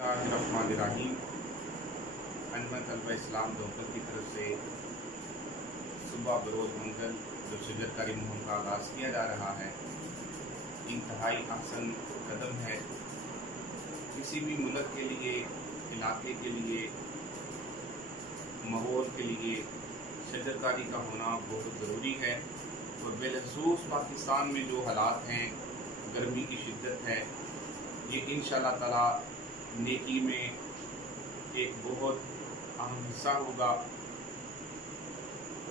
बिस्मिल्लाहिर्रहमानिर्रहीम। अनबन तलबा इस्लाम दोपहर की तरफ से सुबह बरोज़ मंगल जो शजरकारी मुहिम का आगाज़ किया जा रहा है, इंतहाई अहसन कदम है। किसी भी मुल्क के लिए, इलाके के लिए, माहौल के लिए शजरकारी का होना बहुत ज़रूरी है। और बिलखसूस पाकिस्तान में जो हालात हैं, गर्मी की शिद्दत है, ये इंशाअल्लाह ताला नेकी में एक बहुत अहम हिस्सा होगा।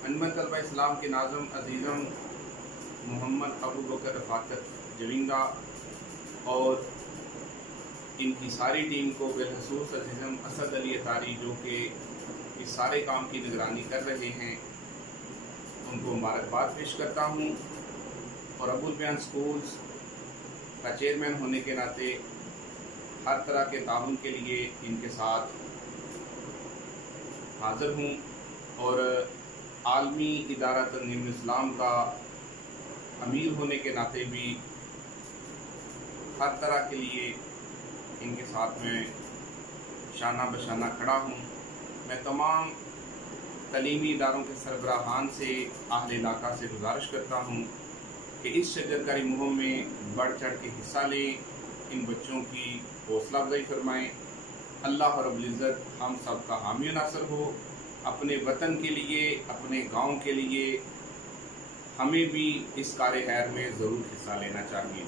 अनबन तलबा इस्लाम के नाज़म अजीज़म मोहम्मद अबू बकर रफ़ाकत जविंदा और इनकी सारी टीम को, बिलखसूस अजीज़म असद अली अतारी जो कि इस सारे काम की निगरानी कर रहे हैं, उनको मुबारकबाद पेश करता हूँ। और अबुल बयान स्कूल्स का चेयरमैन होने के नाते हर तरह के ताउन के लिए इनके साथ हाज़िर हूँ। और आलमी इदारा तंज़ीम इस्लाम का अमीर होने के नाते भी हर तरह के लिए इनके साथ में शाना बशाना खड़ा हूँ। मैं तमाम तलीमी इदारों के सरबराहान से, अहले इलाका से गुजारिश करता हूँ कि इस शजरकारी मुहिम में बढ़ चढ़ के हिस्सा लें, इन बच्चों की हौसला अफजाई फरमाएँ। अल्लाह रब्बुल इज़्ज़त हम सब का हामी और नासर हो। अपने वतन के लिए, अपने गांव के लिए हमें भी इस कार्य खैर में ज़रूर हिस्सा लेना चाहिए।